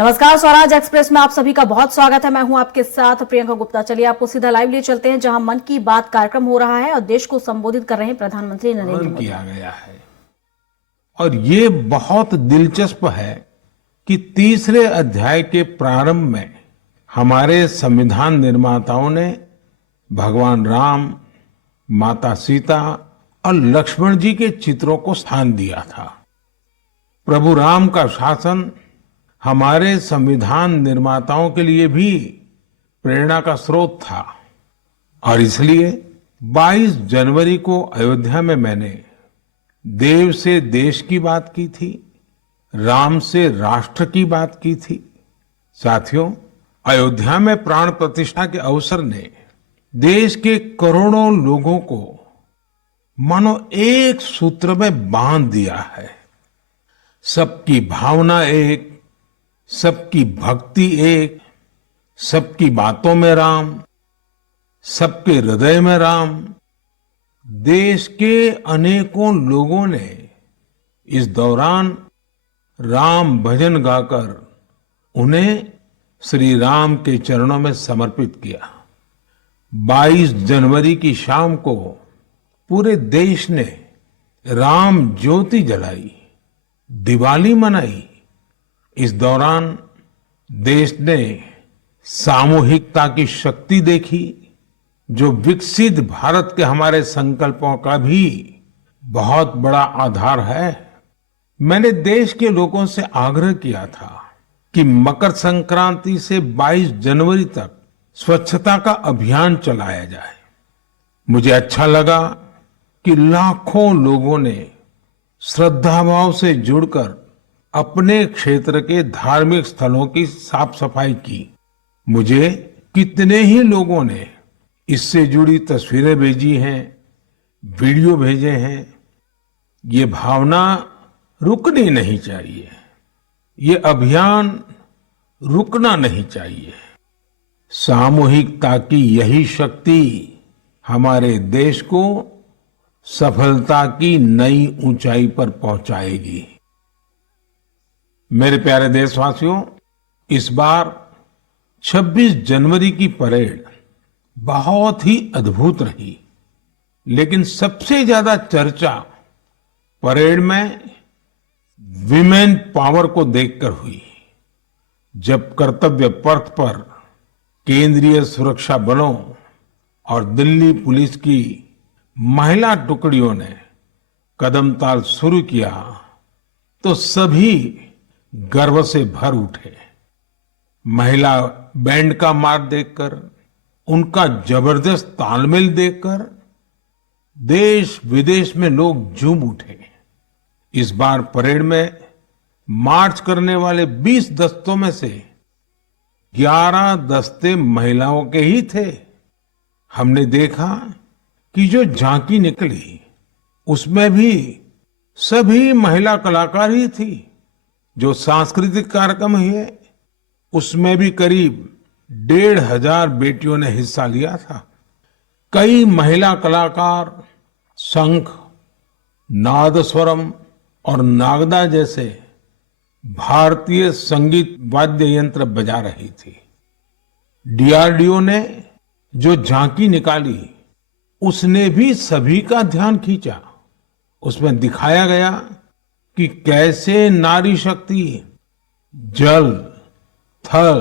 नमस्कार, स्वराज एक्सप्रेस में आप सभी का बहुत स्वागत है। मैं हूं आपके साथ प्रियंका गुप्ता। चलिए आपको सीधा लाइव ले चलते हैं जहां मन की बात कार्यक्रम हो रहा है और देश को संबोधित कर रहे हैं प्रधानमंत्री नरेंद्र मोदी। किया गया है और ये बहुत दिलचस्प है कि तीसरे अध्याय के प्रारंभ में हमारे संविधान निर्माताओं ने भगवान राम, माता सीता और लक्ष्मण जी के चित्रों को स्थान दिया था। प्रभु राम का शासन हमारे संविधान निर्माताओं के लिए भी प्रेरणा का स्रोत था और इसलिए 22 जनवरी को अयोध्या में मैंने देव से देश की बात की थी, राम से राष्ट्र की बात की थी। साथियों, अयोध्या में प्राण प्रतिष्ठा के अवसर ने देश के करोड़ों लोगों को मानो एक सूत्र में बांध दिया है। सबकी भावना एक, सबकी भक्ति एक, सबकी बातों में राम, सबके हृदय में राम। देश के अनेकों लोगों ने इस दौरान राम भजन गाकर उन्हें श्री राम के चरणों में समर्पित किया। 22 जनवरी की शाम को पूरे देश ने राम ज्योति जलाई, दिवाली मनाई। इस दौरान देश ने सामूहिकता की शक्ति देखी, जो विकसित भारत के हमारे संकल्पों का भी बहुत बड़ा आधार है। मैंने देश के लोगों से आग्रह किया था कि मकर संक्रांति से 22 जनवरी तक स्वच्छता का अभियान चलाया जाए। मुझे अच्छा लगा कि लाखों लोगों ने श्रद्धाभाव से जुड़कर अपने क्षेत्र के धार्मिक स्थलों की साफ सफाई की। मुझे कितने ही लोगों ने इससे जुड़ी तस्वीरें भेजी हैं, वीडियो भेजे हैं। ये भावना रुकनी नहीं चाहिए, ये अभियान रुकना नहीं चाहिए। सामूहिकता की यही शक्ति हमारे देश को सफलता की नई ऊंचाई पर पहुंचाएगी। मेरे प्यारे देशवासियों, इस बार 26 जनवरी की परेड बहुत ही अद्भुत रही, लेकिन सबसे ज्यादा चर्चा परेड में विमेन पावर को देखकर हुई। जब कर्तव्य पथ पर केंद्रीय सुरक्षा बलों और दिल्ली पुलिस की महिला टुकड़ियों ने कदमताल शुरू किया तो सभी गर्व से भर उठे। महिला बैंड का मार्च देखकर, उनका जबरदस्त तालमेल देखकर देश विदेश में लोग झूम उठे। इस बार परेड में मार्च करने वाले 20 दस्तों में से 11 दस्ते महिलाओं के ही थे। हमने देखा कि जो झांकी निकली उसमें भी सभी महिला कलाकार ही थी। जो सांस्कृतिक कार्यक्रम हुए उसमें भी करीब 1,500 बेटियों ने हिस्सा लिया था। कई महिला कलाकार शंख, नादस्वरम और नागदा जैसे भारतीय संगीत वाद्य यंत्र बजा रही थी। डीआरडीओ ने जो झांकी निकाली उसने भी सभी का ध्यान खींचा। उसमें दिखाया गया कि कैसे नारी शक्ति जल, थल,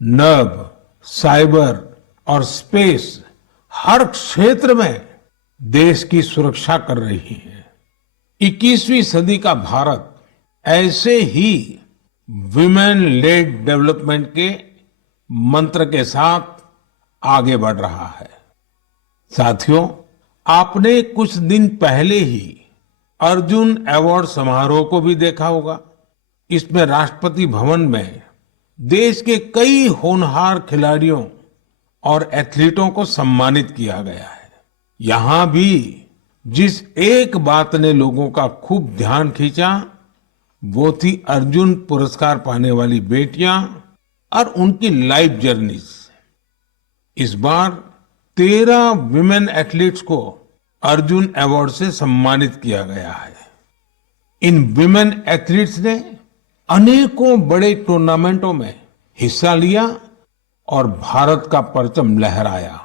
नभ, साइबर और स्पेस हर क्षेत्र में देश की सुरक्षा कर रही है। 21वीं सदी का भारत ऐसे ही विमेन लेड डेवलपमेंट के मंत्र के साथ आगे बढ़ रहा है। साथियों, आपने कुछ दिन पहले ही अर्जुन अवार्ड समारोह को भी देखा होगा। इसमें राष्ट्रपति भवन में देश के कई होनहार खिलाड़ियों और एथलीटों को सम्मानित किया गया है। यहां भी जिस एक बात ने लोगों का खूब ध्यान खींचा वो थी अर्जुन पुरस्कार पाने वाली बेटियां और उनकी लाइफ जर्नीज। इस बार 13 विमेन एथलीट्स को अर्जुन अवार्ड से सम्मानित किया गया है। इन विमेन एथलीट्स ने अनेकों बड़े टूर्नामेंटों में हिस्सा लिया और भारत का परचम लहराया।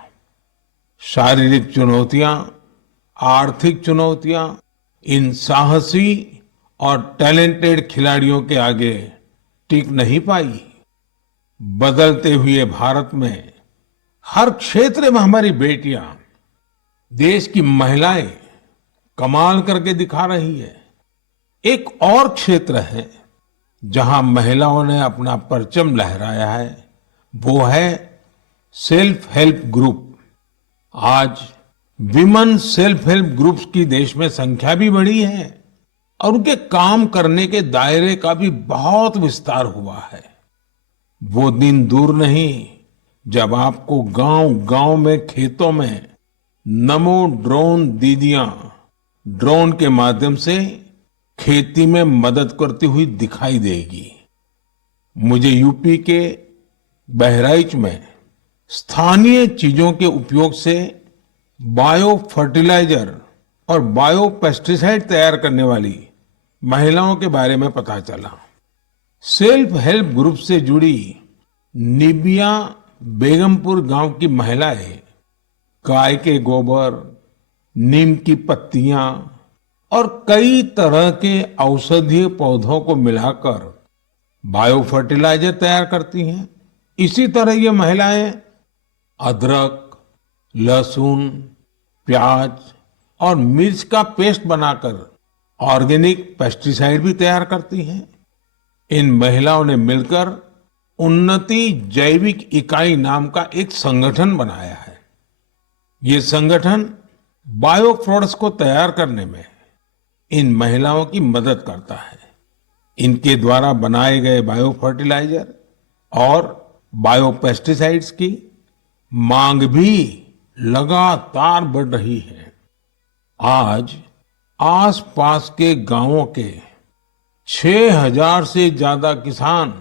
शारीरिक चुनौतियां, आर्थिक चुनौतियां इन साहसी और टैलेंटेड खिलाड़ियों के आगे टिक नहीं पाई। बदलते हुए भारत में हर क्षेत्र में हमारी बेटियां, देश की महिलाएं कमाल करके दिखा रही है। एक और क्षेत्र है जहां महिलाओं ने अपना परचम लहराया है, वो है सेल्फ हेल्प ग्रुप। आज विमेन सेल्फ हेल्प ग्रुप्स की देश में संख्या भी बढ़ी है और उनके काम करने के दायरे का भी बहुत विस्तार हुआ है। वो दिन दूर नहीं जब आपको गांव-गांव में, खेतों में नमो ड्रोन दीदियां ड्रोन के माध्यम से खेती में मदद करती हुई दिखाई देगी। मुझे यूपी के बहराइच में स्थानीय चीजों के उपयोग से बायो फर्टिलाइजर और बायो पेस्टिसाइड तैयार करने वाली महिलाओं के बारे में पता चला। सेल्फ हेल्प ग्रुप से जुड़ी निबिया बेगमपुर गांव की महिलाएं गाय के गोबर, नीम की पत्तियां और कई तरह के औषधीय पौधों को मिलाकर बायो फर्टिलाइजर तैयार करती हैं। इसी तरह ये महिलाएं अदरक, लहसुन, प्याज और मिर्च का पेस्ट बनाकर ऑर्गेनिक पेस्टिसाइड भी तैयार करती हैं। इन महिलाओं ने मिलकर उन्नति जैविक इकाई नाम का एक संगठन बनाया है। ये संगठन बायो प्रोडक्ट्स को तैयार करने में इन महिलाओं की मदद करता है। इनके द्वारा बनाए गए बायो फर्टिलाइजर और बायो पेस्टिसाइड्स की मांग भी लगातार बढ़ रही है। आज आसपास के गांवों के 6,000 से ज्यादा किसान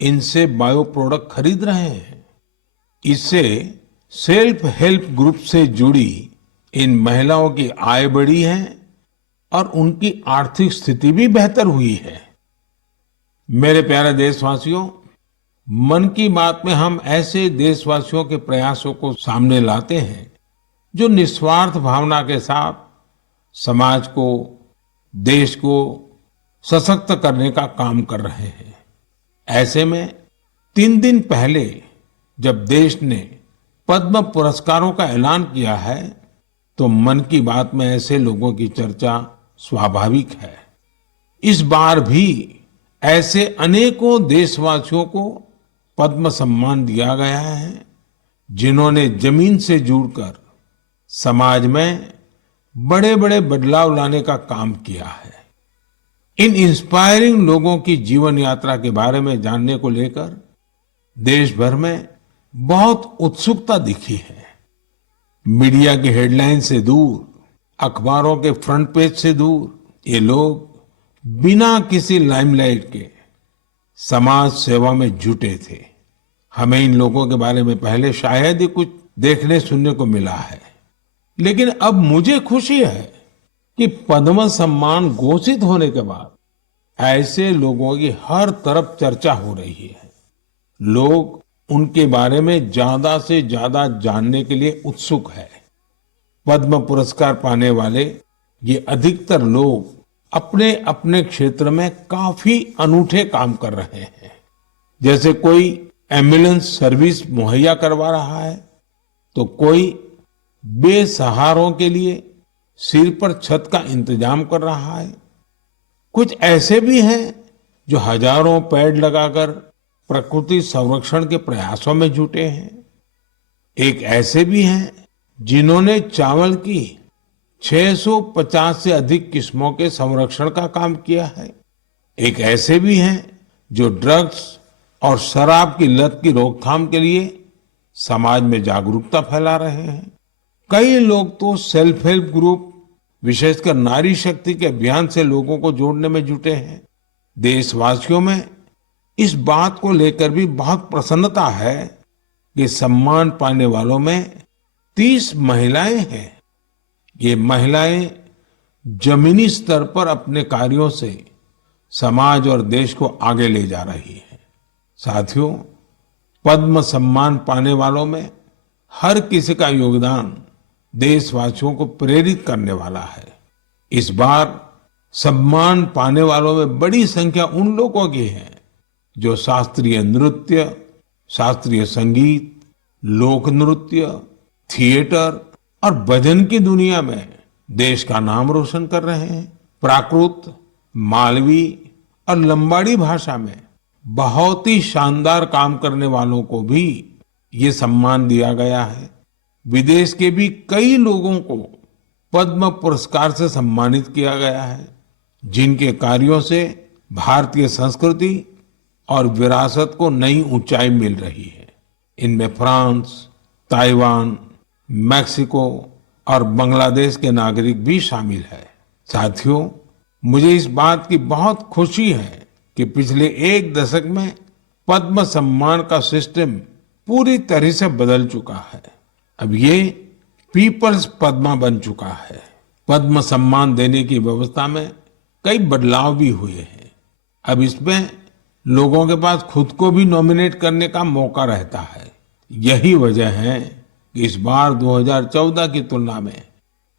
इनसे बायो प्रोडक्ट खरीद रहे हैं। इससे सेल्फ हेल्प ग्रुप से जुड़ी इन महिलाओं की आय बढ़ी है और उनकी आर्थिक स्थिति भी बेहतर हुई है। मेरे प्यारे देशवासियों, मन की बात में हम ऐसे देशवासियों के प्रयासों को सामने लाते हैं जो निस्वार्थ भावना के साथ समाज को, देश को सशक्त करने का काम कर रहे हैं। ऐसे में 3 दिन पहले जब देश ने पद्म पुरस्कारों का ऐलान किया है, तो मन की बात में ऐसे लोगों की चर्चा स्वाभाविक है। इस बार भी ऐसे अनेकों देशवासियों को पद्म सम्मान दिया गया है, जिन्होंने जमीन से जुड़कर समाज में बड़े बड़े बदलाव लाने का काम किया है। इन इंस्पायरिंग लोगों की जीवन यात्रा के बारे में जानने को लेकर देश भर में बहुत उत्सुकता दिखी है। मीडिया की हेडलाइन से दूर, अखबारों के फ्रंट पेज से दूर, ये लोग बिना किसी लाइमलाइट के समाज सेवा में जुटे थे। हमें इन लोगों के बारे में पहले शायद ही कुछ देखने सुनने को मिला है, लेकिन अब मुझे खुशी है कि पद्म सम्मान घोषित होने के बाद ऐसे लोगों की हर तरफ चर्चा हो रही है। लोग उनके बारे में ज्यादा से ज्यादा जानने के लिए उत्सुक है। पद्म पुरस्कार पाने वाले ये अधिकतर लोग अपने अपने क्षेत्र में काफी अनूठे काम कर रहे हैं। जैसे कोई एम्बुलेंस सर्विस मुहैया करवा रहा है, तो कोई बेसहारों के लिए सिर पर छत का इंतजाम कर रहा है। कुछ ऐसे भी हैं जो हजारों पेड़ लगाकर प्रकृति संरक्षण के प्रयासों में जुटे हैं। एक ऐसे भी हैं जिन्होंने चावल की 650 से अधिक किस्मों के संरक्षण का काम किया है। एक ऐसे भी हैं जो ड्रग्स और शराब की लत की रोकथाम के लिए समाज में जागरूकता फैला रहे हैं। कई लोग तो सेल्फ हेल्प ग्रुप, विशेषकर नारी शक्ति के अभियान से लोगों को जोड़ने में जुटे हैं। देशवासियों में इस बात को लेकर भी बहुत प्रसन्नता है कि सम्मान पाने वालों में 30 महिलाएं हैं। ये महिलाएं जमीनी स्तर पर अपने कार्यों से समाज और देश को आगे ले जा रही है। साथियों, पद्म सम्मान पाने वालों में हर किसी का योगदान देशवासियों को प्रेरित करने वाला है। इस बार सम्मान पाने वालों में बड़ी संख्या उन लोगों की है जो शास्त्रीय नृत्य, शास्त्रीय संगीत, लोक नृत्य, थिएटर और भजन की दुनिया में देश का नाम रोशन कर रहे हैं। प्राकृत, मालवी और लंबाड़ी भाषा में बहुत ही शानदार काम करने वालों को भी ये सम्मान दिया गया है। विदेश के भी कई लोगों को पद्म पुरस्कार से सम्मानित किया गया है, जिनके कार्यों से भारतीय संस्कृति और विरासत को नई ऊंचाई मिल रही है। इनमें फ्रांस, ताइवान, मैक्सिको और बांग्लादेश के नागरिक भी शामिल है। साथियों, मुझे इस बात की बहुत खुशी है कि पिछले एक दशक में पद्म सम्मान का सिस्टम पूरी तरह से बदल चुका है। अब ये पीपल्स पद्मा बन चुका है। पद्म सम्मान देने की व्यवस्था में कई बदलाव भी हुए हैं। अब इसमें लोगों के पास खुद को भी नॉमिनेट करने का मौका रहता है। यही वजह है कि इस बार 2014 की तुलना में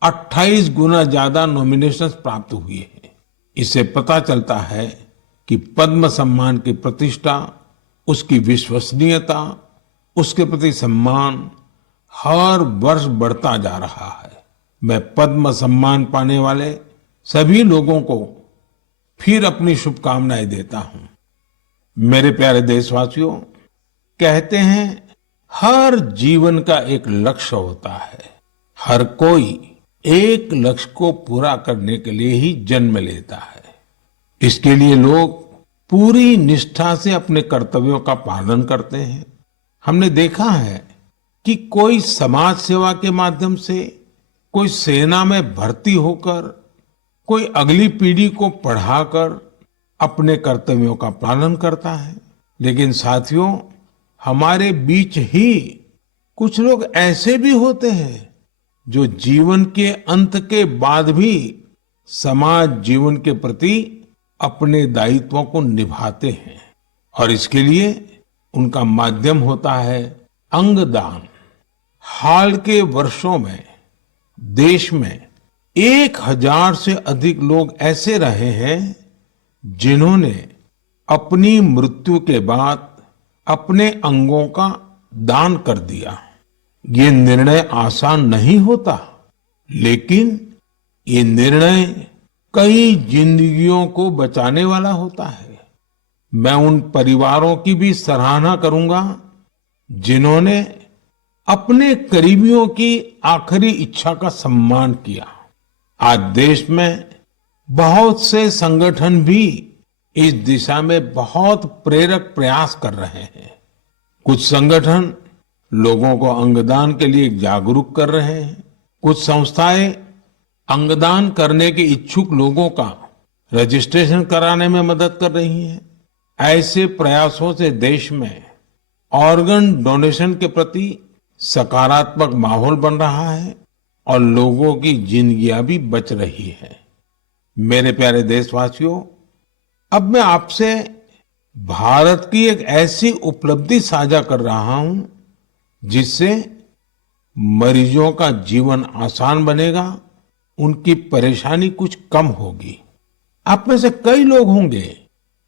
28 गुना ज्यादा नॉमिनेशंस प्राप्त हुए हैं। इससे पता चलता है कि पद्म सम्मान की प्रतिष्ठा, उसकी विश्वसनीयता, उसके प्रति सम्मान हर वर्ष बढ़ता जा रहा है। मैं पद्म सम्मान पाने वाले सभी लोगों को फिर अपनी शुभकामनाएं देता हूं। मेरे प्यारे देशवासियों, कहते हैं हर जीवन का एक लक्ष्य होता है। हर कोई एक लक्ष्य को पूरा करने के लिए ही जन्म लेता है। इसके लिए लोग पूरी निष्ठा से अपने कर्तव्यों का पालन करते हैं। हमने देखा है कि कोई समाज सेवा के माध्यम से, कोई सेना में भर्ती होकर, कोई अगली पीढ़ी को पढ़ाकर अपने कर्तव्यों का पालन करता है। लेकिन साथियों, हमारे बीच ही कुछ लोग ऐसे भी होते हैं जो जीवन के अंत के बाद भी समाज जीवन के प्रति अपने दायित्वों को निभाते हैं, और इसके लिए उनका माध्यम होता है अंगदान। हाल के वर्षों में देश में 1000 से अधिक लोग ऐसे रहे हैं जिन्होंने अपनी मृत्यु के बाद अपने अंगों का दान कर दिया। ये निर्णय आसान नहीं होता, लेकिन ये निर्णय कई जिंदगियों को बचाने वाला होता है। मैं उन परिवारों की भी सराहना करूंगा जिन्होंने अपने करीबियों की आखिरी इच्छा का सम्मान किया। आज देश में बहुत से संगठन भी इस दिशा में बहुत प्रेरक प्रयास कर रहे हैं। कुछ संगठन लोगों को अंगदान के लिए जागरूक कर रहे हैं। कुछ संस्थाएं अंगदान करने के इच्छुक लोगों का रजिस्ट्रेशन कराने में मदद कर रही हैं। ऐसे प्रयासों से देश में ऑर्गन डोनेशन के प्रति सकारात्मक माहौल बन रहा है और लोगों की जिंदगियां भी बच रही है। मेरे प्यारे देशवासियों, अब मैं आपसे भारत की एक ऐसी उपलब्धि साझा कर रहा हूं जिससे मरीजों का जीवन आसान बनेगा, उनकी परेशानी कुछ कम होगी। आप में से कई लोग होंगे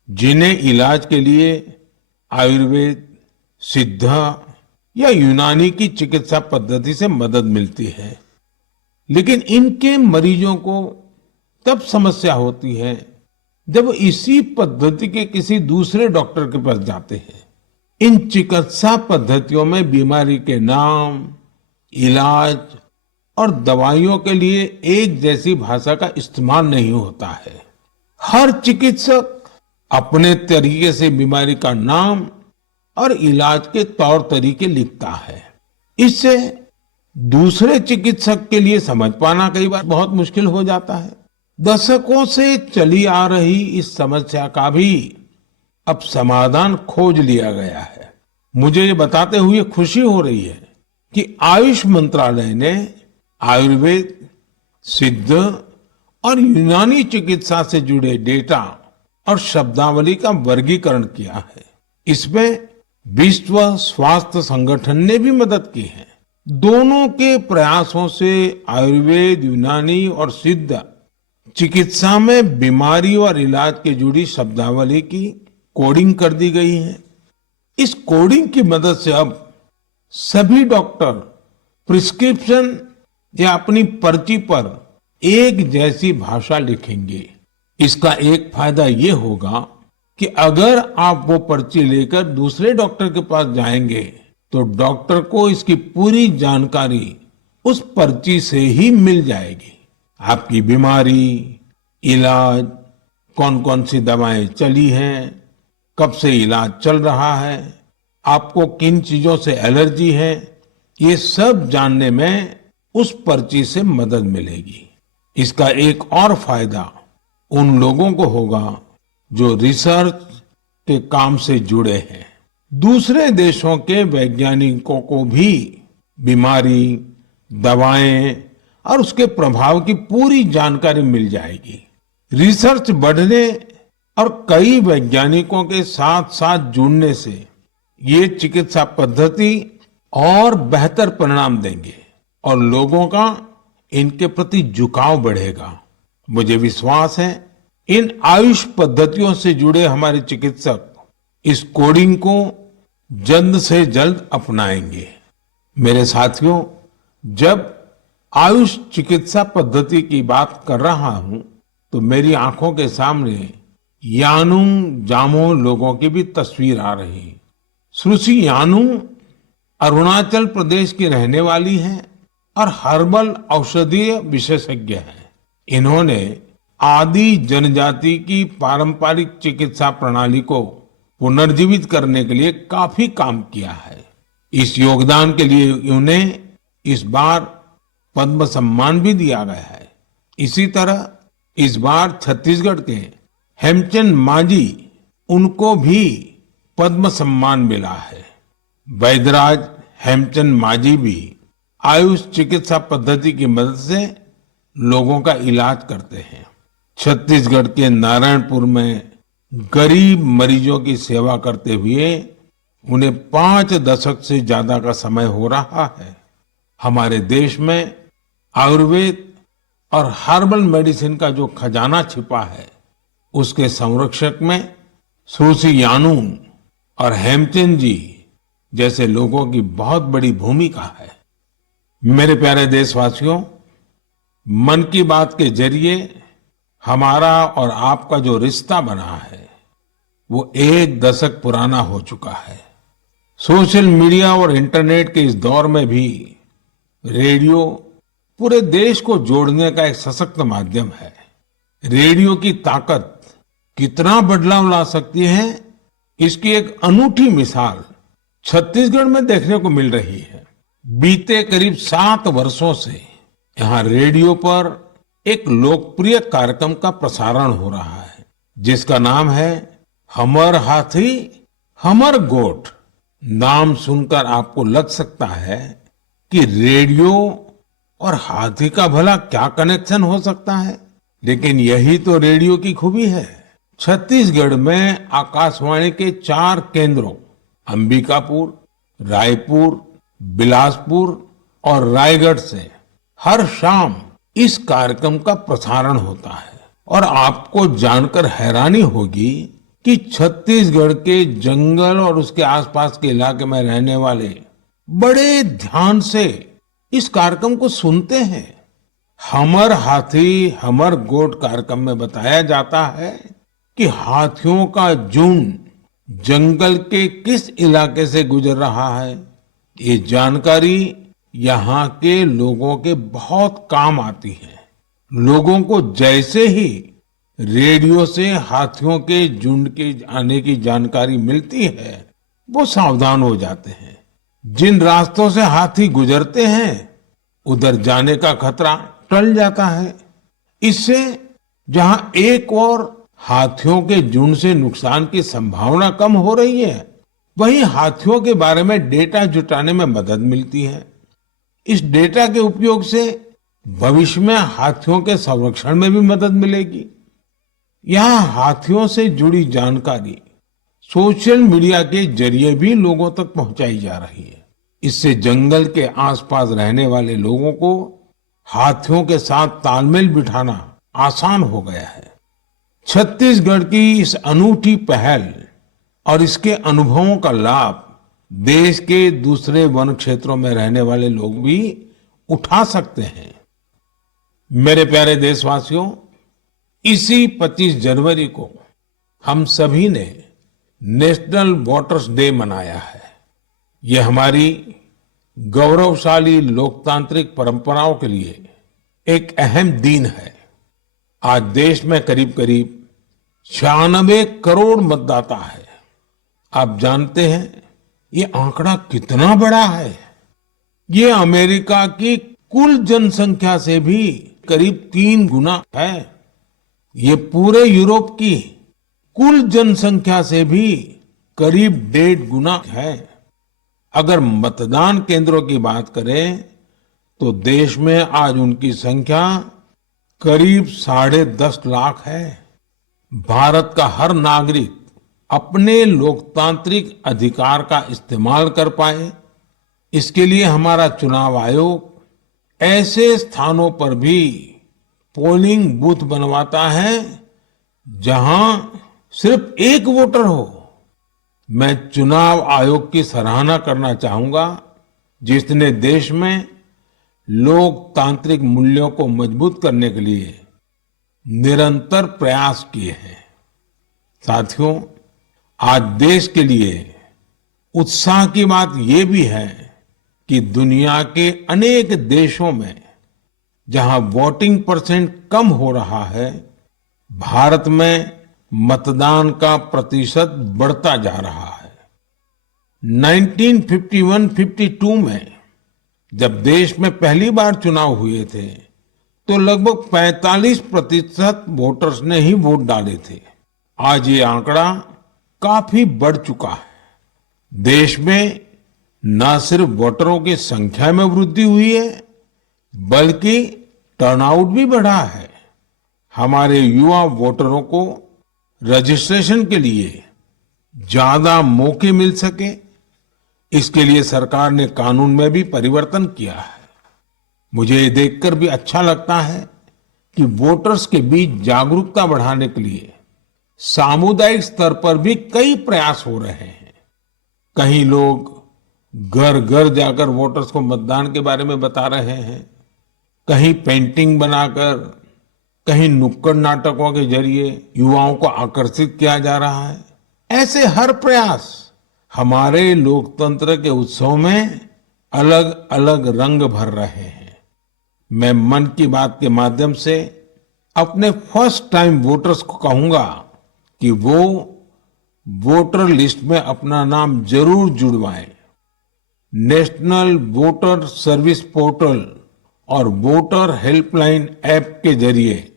जिन्हें इलाज के लिए आयुर्वेद, सिद्ध या यूनानी की चिकित्सा पद्धति से मदद मिलती है, लेकिन इनके मरीजों को तब समस्या होती है जब इसी पद्धति के किसी दूसरे डॉक्टर के पास जाते हैं। इन चिकित्सा पद्धतियों में बीमारी के नाम, इलाज और दवाइयों के लिए एक जैसी भाषा का इस्तेमाल नहीं होता है। हर चिकित्सक अपने तरीके से बीमारी का नाम और इलाज के तौर तरीके लिखता है। इससे दूसरे चिकित्सक के लिए समझ पाना कई बार बहुत मुश्किल हो जाता है। दशकों से चली आ रही इस समस्या का भी अब समाधान खोज लिया गया है। मुझे ये बताते हुए खुशी हो रही है कि आयुष मंत्रालय ने आयुर्वेद, सिद्ध और यूनानी चिकित्सा से जुड़े डेटा और शब्दावली का वर्गीकरण किया है। इसमें विश्व स्वास्थ्य संगठन ने भी मदद की है। दोनों के प्रयासों से आयुर्वेद, यूनानी और सिद्ध चिकित्सा में बीमारी और इलाज के जुड़ी शब्दावली की कोडिंग कर दी गई है। इस कोडिंग की मदद से अब सभी डॉक्टर प्रिस्क्रिप्शन या अपनी पर्ची पर एक जैसी भाषा लिखेंगे। इसका एक फायदा ये होगा कि अगर आप वो पर्ची लेकर दूसरे डॉक्टर के पास जाएंगे तो डॉक्टर को इसकी पूरी जानकारी उस पर्ची से ही मिल जाएगी। आपकी बीमारी, इलाज, कौन कौन सी दवाएं चली हैं, कब से इलाज चल रहा है, आपको किन चीजों से एलर्जी है, ये सब जानने में उस पर्ची से मदद मिलेगी। इसका एक और फायदा उन लोगों को होगा जो रिसर्च के काम से जुड़े हैं। दूसरे देशों के वैज्ञानिकों को भी बीमारी, दवाएं और उसके प्रभाव की पूरी जानकारी मिल जाएगी। रिसर्च बढ़ने और कई वैज्ञानिकों के साथ साथ जुड़ने से ये चिकित्सा पद्धति और बेहतर परिणाम देंगे और लोगों का इनके प्रति झुकाव बढ़ेगा। मुझे विश्वास है इन आयुष पद्धतियों से जुड़े हमारे चिकित्सक इस कोडिंग को जल्द से जल्द अपनाएंगे। मेरे साथियों, जब आयुष चिकित्सा पद्धति की बात कर रहा हूं तो मेरी आंखों के सामने यानुंग जामोह लोगों की भी तस्वीर आ रही। सुश्री यानुंग अरुणाचल प्रदेश की रहने वाली हैं और हर्बल औषधीय विशेषज्ञ हैं। इन्होंने आदि जनजाति की पारंपरिक चिकित्सा प्रणाली को पुनर्जीवित करने के लिए काफी काम किया है। इस योगदान के लिए उन्हें इस बार पद्म सम्मान भी दिया गया है। इसी तरह इस बार छत्तीसगढ़ के हेमचंद मांझी, उनको भी पद्म सम्मान मिला है। वैद्यराज हेमचंद मांझी भी आयुष चिकित्सा पद्धति की मदद से लोगों का इलाज करते हैं। छत्तीसगढ़ के नारायणपुर में गरीब मरीजों की सेवा करते हुए उन्हें 5 दशक से ज्यादा का समय हो रहा है। हमारे देश में आयुर्वेद और हर्बल मेडिसिन का जो खजाना छिपा है, उसके संरक्षक में सुश्री यानुंग और हेमचंद जी जैसे लोगों की बहुत बड़ी भूमिका है। मेरे प्यारे देशवासियों, मन की बात के जरिए हमारा और आपका जो रिश्ता बना है वो 1 दशक पुराना हो चुका है। सोशल मीडिया और इंटरनेट के इस दौर में भी रेडियो पूरे देश को जोड़ने का एक सशक्त माध्यम है। रेडियो की ताकत कितना बदलाव ला सकती है, इसकी एक अनूठी मिसाल छत्तीसगढ़ में देखने को मिल रही है। बीते करीब 7 वर्षों से यहाँ रेडियो पर एक लोकप्रिय कार्यक्रम का प्रसारण हो रहा है, जिसका नाम है हमर हाथी हमर गोठ। नाम सुनकर आपको लग सकता है कि रेडियो और हाथी का भला क्या कनेक्शन हो सकता है, लेकिन यही तो रेडियो की खूबी है। छत्तीसगढ़ में आकाशवाणी के 4 केंद्रों अंबिकापुर, रायपुर, बिलासपुर और रायगढ़ से हर शाम इस कार्यक्रम का प्रसारण होता है। और आपको जानकर हैरानी होगी कि छत्तीसगढ़ के जंगल और उसके आसपास के इलाके में रहने वाले बड़े ध्यान से इस कार्यक्रम को सुनते हैं। हमर हाथी हमर गोठ कार्यक्रम में बताया जाता है कि हाथियों का झुंड जंगल के किस इलाके से गुजर रहा है। ये जानकारी यहाँ के लोगों के बहुत काम आती है। लोगों को जैसे ही रेडियो से हाथियों के झुंड के आने की जानकारी मिलती है, वो सावधान हो जाते हैं। जिन रास्तों से हाथी गुजरते हैं उधर जाने का खतरा टल जाता है। इससे जहां एक और हाथियों के झुंड से नुकसान की संभावना कम हो रही है, वहीं हाथियों के बारे में डेटा जुटाने में मदद मिलती है। इस डेटा के उपयोग से भविष्य में हाथियों के संरक्षण में भी मदद मिलेगी। यहाँ हाथियों से जुड़ी जानकारी सोशल मीडिया के जरिए भी लोगों तक पहुंचाई जा रही है। इससे जंगल के आसपास रहने वाले लोगों को हाथियों के साथ तालमेल बिठाना आसान हो गया है। छत्तीसगढ़ की इस अनूठी पहल और इसके अनुभवों का लाभ देश के दूसरे वन क्षेत्रों में रहने वाले लोग भी उठा सकते हैं। मेरे प्यारे देशवासियों, इसी 25 जनवरी को हम सभी ने नेशनल वोटर्स डे मनाया है। ये हमारी गौरवशाली लोकतांत्रिक परंपराओं के लिए एक अहम दिन है। आज देश में करीब करीब 96 करोड़ मतदाता है। आप जानते हैं ये आंकड़ा कितना बड़ा है? ये अमेरिका की कुल जनसंख्या से भी करीब 3 गुना है। ये पूरे यूरोप की कुल जनसंख्या से भी करीब 1.5 गुना है। अगर मतदान केंद्रों की बात करें तो देश में आज उनकी संख्या करीब 10.5 लाख है। भारत का हर नागरिक अपने लोकतांत्रिक अधिकार का इस्तेमाल कर पाए, इसके लिए हमारा चुनाव आयोग ऐसे स्थानों पर भी पोलिंग बूथ बनवाता है जहां सिर्फ एक वोटर हो। मैं चुनाव आयोग की सराहना करना चाहूंगा, जिसने देश में लोकतांत्रिक मूल्यों को मजबूत करने के लिए निरंतर प्रयास किए हैं। साथियों, आज देश के लिए उत्साह की बात यह भी है कि दुनिया के अनेक देशों में जहां वोटिंग परसेंट कम हो रहा है, भारत में मतदान का प्रतिशत बढ़ता जा रहा है। 1951-52 में जब देश में पहली बार चुनाव हुए थे तो लगभग 45% वोटर्स ने ही वोट डाले थे। आज ये आंकड़ा काफी बढ़ चुका है। देश में न सिर्फ वोटरों की संख्या में वृद्धि हुई है, बल्कि टर्नआउट भी बढ़ा है। हमारे युवा वोटरों को रजिस्ट्रेशन के लिए ज्यादा मौके मिल सके, इसके लिए सरकार ने कानून में भी परिवर्तन किया है। मुझे ये देखकर भी अच्छा लगता है कि वोटर्स के बीच जागरूकता बढ़ाने के लिए सामुदायिक स्तर पर भी कई प्रयास हो रहे हैं। कहीं लोग घर घर जाकर वोटर्स को मतदान के बारे में बता रहे हैं, कहीं पेंटिंग बनाकर, कहीं नुक्कड़ नाटकों के जरिए युवाओं को आकर्षित किया जा रहा है। ऐसे हर प्रयास हमारे लोकतंत्र के उत्सव में अलग अलग रंग भर रहे हैं। मैं मन की बात के माध्यम से अपने फर्स्ट टाइम वोटर्स को कहूंगा कि वो वोटर लिस्ट में अपना नाम जरूर जुड़वाएं। नेशनल वोटर सर्विस पोर्टल और वोटर हेल्पलाइन ऐप के जरिए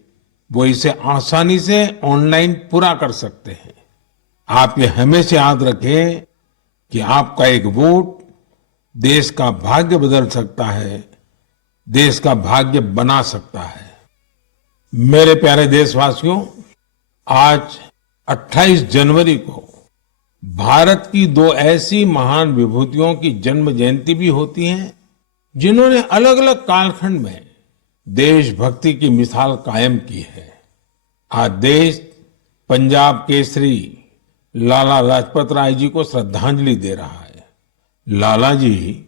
वो इसे आसानी से ऑनलाइन पूरा कर सकते हैं। आप ये हमेशा याद रखें कि आपका एक वोट देश का भाग्य बदल सकता है, देश का भाग्य बना सकता है। मेरे प्यारे देशवासियों, आज 28 जनवरी को भारत की 2 ऐसी महान विभूतियों की जन्म जयंती भी होती है, जिन्होंने अलग अलग कालखंड में देशभक्ति की मिसाल कायम की है। आज देश पंजाब केसरी लाला लाजपत राय जी को श्रद्धांजलि दे रहा है। लाला जी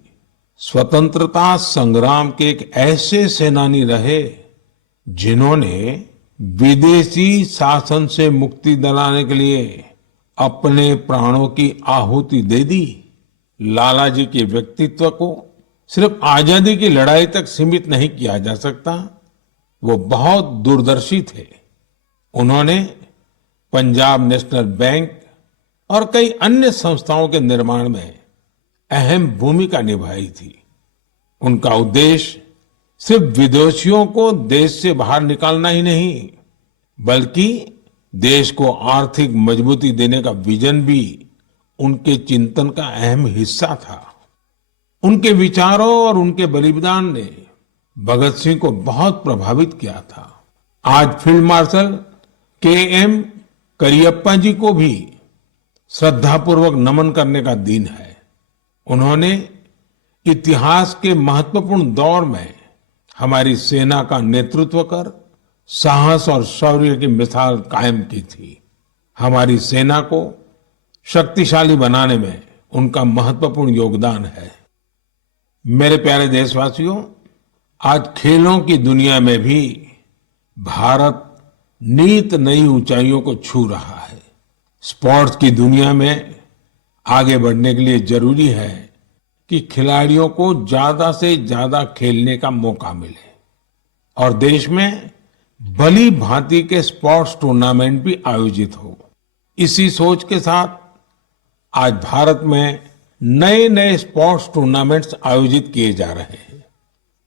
स्वतंत्रता संग्राम के एक ऐसे सेनानी रहे जिन्होंने विदेशी शासन से मुक्ति दिलाने के लिए अपने प्राणों की आहुति दे दी। लाला जी के व्यक्तित्व को सिर्फ आजादी की लड़ाई तक सीमित नहीं किया जा सकता। वो बहुत दूरदर्शी थे। उन्होंने पंजाब नेशनल बैंक और कई अन्य संस्थाओं के निर्माण में अहम भूमिका निभाई थी। उनका उद्देश्य सिर्फ विदेशियों को देश से बाहर निकालना ही नहीं, बल्कि देश को आर्थिक मजबूती देने का विजन भी उनके चिंतन का अहम हिस्सा था। उनके विचारों और उनके बलिदान ने भगत सिंह को बहुत प्रभावित किया था। आज फील्ड मार्शल के.एम. करियप्पा जी को भी श्रद्धापूर्वक नमन करने का दिन है। उन्होंने इतिहास के महत्वपूर्ण दौर में हमारी सेना का नेतृत्व कर साहस और शौर्य की मिसाल कायम की थी। हमारी सेना को शक्तिशाली बनाने में उनका महत्वपूर्ण योगदान है। मेरे प्यारे देशवासियों, आज खेलों की दुनिया में भी भारत नित नई ऊंचाइयों को छू रहा है। स्पोर्ट्स की दुनिया में आगे बढ़ने के लिए जरूरी है कि खिलाड़ियों को ज्यादा से ज्यादा खेलने का मौका मिले और देश में भली भांति के स्पोर्ट्स टूर्नामेंट भी आयोजित हो। इसी सोच के साथ आज भारत में नए नए स्पोर्ट्स टूर्नामेंट्स आयोजित किए जा रहे हैं।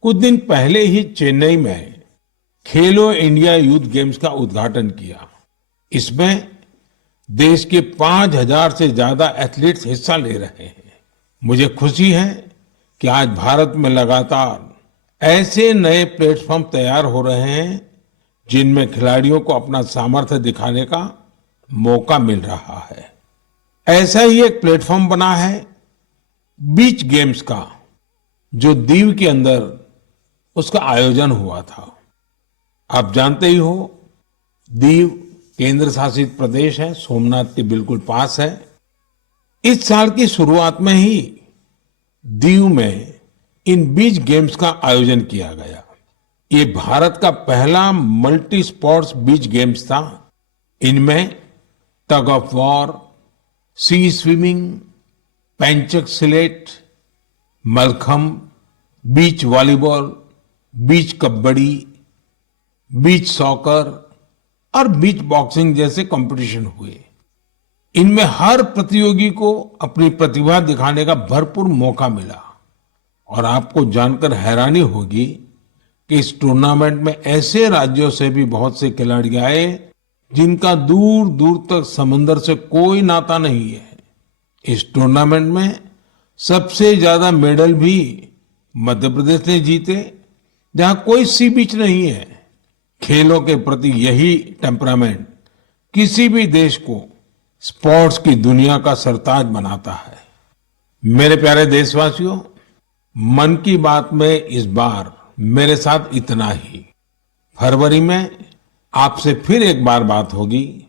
कुछ दिन पहले ही चेन्नई में खेलो इंडिया यूथ गेम्स का उद्घाटन किया। इसमें देश के 5,000 से ज्यादा एथलीट्स हिस्सा ले रहे हैं। मुझे खुशी है कि आज भारत में लगातार ऐसे नए प्लेटफॉर्म तैयार हो रहे हैं जिनमें खिलाड़ियों को अपना सामर्थ्य दिखाने का मौका मिल रहा है। ऐसा ही एक प्लेटफॉर्म बना है बीच गेम्स का, जो दीव के अंदर उसका आयोजन हुआ था। आप जानते ही हो, दीव केंद्र शासित प्रदेश है, सोमनाथ के बिल्कुल पास है। इस साल की शुरुआत में ही दीव में इन बीच गेम्स का आयोजन किया गया। ये भारत का पहला मल्टी स्पोर्ट्स बीच गेम्स था। इनमें tug of war, sea swimming, pencak silat, mallakhamb, beach volleyball, beach kabaddi, beach soccer और बीच बॉक्सिंग जैसे कंपटीशन हुए। इनमें हर प्रतियोगी को अपनी प्रतिभा दिखाने का भरपूर मौका मिला और आपको जानकर हैरानी होगी कि इस टूर्नामेंट में ऐसे राज्यों से भी बहुत से खिलाड़ी आए जिनका दूर दूर तक समंदर से कोई नाता नहीं है। इस टूर्नामेंट में सबसे ज्यादा मेडल भी मध्य प्रदेश ने जीते, जहां कोई सी बीच नहीं है। खेलों के प्रति यही टेम्परामेंट किसी भी देश को स्पोर्ट्स की दुनिया का सरताज बनाता है। मेरे प्यारे देशवासियों, मन की बात में इस बार मेरे साथ इतना ही। फरवरी में आपसे फिर एक बार बात होगी।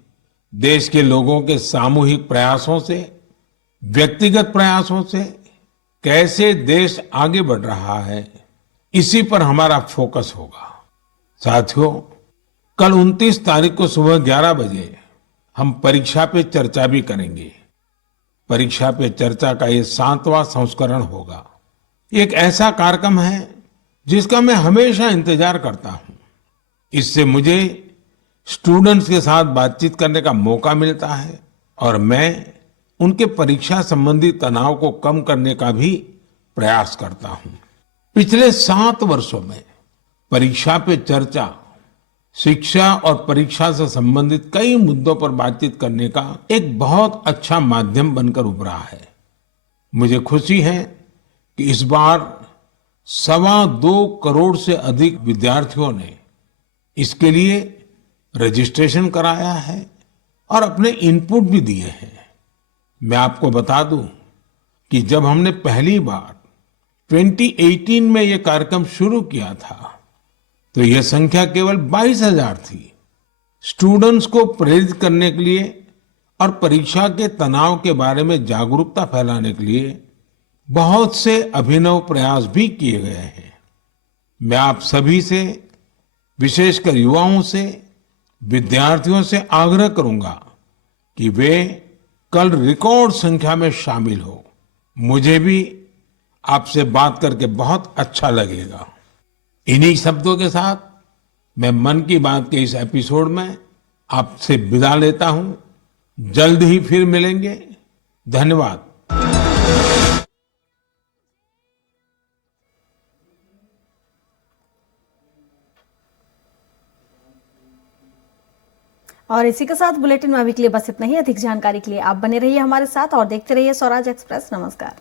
देश के लोगों के सामूहिक प्रयासों से, व्यक्तिगत प्रयासों से कैसे देश आगे बढ़ रहा है, इसी पर हमारा फोकस होगा। साथियों, कल 29 तारीख को सुबह 11 बजे हम परीक्षा पे चर्चा भी करेंगे। परीक्षा पे चर्चा का ये 7वां संस्करण होगा। ये एक ऐसा कार्यक्रम है जिसका मैं हमेशा इंतजार करता हूं। इससे मुझे स्टूडेंट्स के साथ बातचीत करने का मौका मिलता है और मैं उनके परीक्षा संबंधी तनाव को कम करने का भी प्रयास करता हूं। पिछले 7 वर्षों में परीक्षा पे चर्चा शिक्षा और परीक्षा से संबंधित कई मुद्दों पर बातचीत करने का एक बहुत अच्छा माध्यम बनकर उभरा है। मुझे खुशी है कि इस बार 2.25 करोड़ से अधिक विद्यार्थियों ने इसके लिए रजिस्ट्रेशन कराया है और अपने इनपुट भी दिए हैं। मैं आपको बता दूं कि जब हमने पहली बार 2018 में ये कार्यक्रम शुरू किया था तो यह संख्या केवल 22,000 थी। स्टूडेंट्स को प्रेरित करने के लिए और परीक्षा के तनाव के बारे में जागरूकता फैलाने के लिए बहुत से अभिनव प्रयास भी किए गए हैं। मैं आप सभी से, विशेषकर युवाओं से, विद्यार्थियों से आग्रह करूंगा कि वे कल रिकॉर्ड संख्या में शामिल हो। मुझे भी आपसे बात करके बहुत अच्छा लगेगा। इन्हीं शब्दों के साथ मैं मन की बात के इस एपिसोड में आपसे विदा लेता हूं। जल्द ही फिर मिलेंगे। धन्यवाद। और इसी के साथ बुलेटिन में अभी के लिए बस इतना ही। अधिक जानकारी के लिए आप बने रहिए हमारे साथ और देखते रहिए स्वराज एक्सप्रेस। नमस्कार।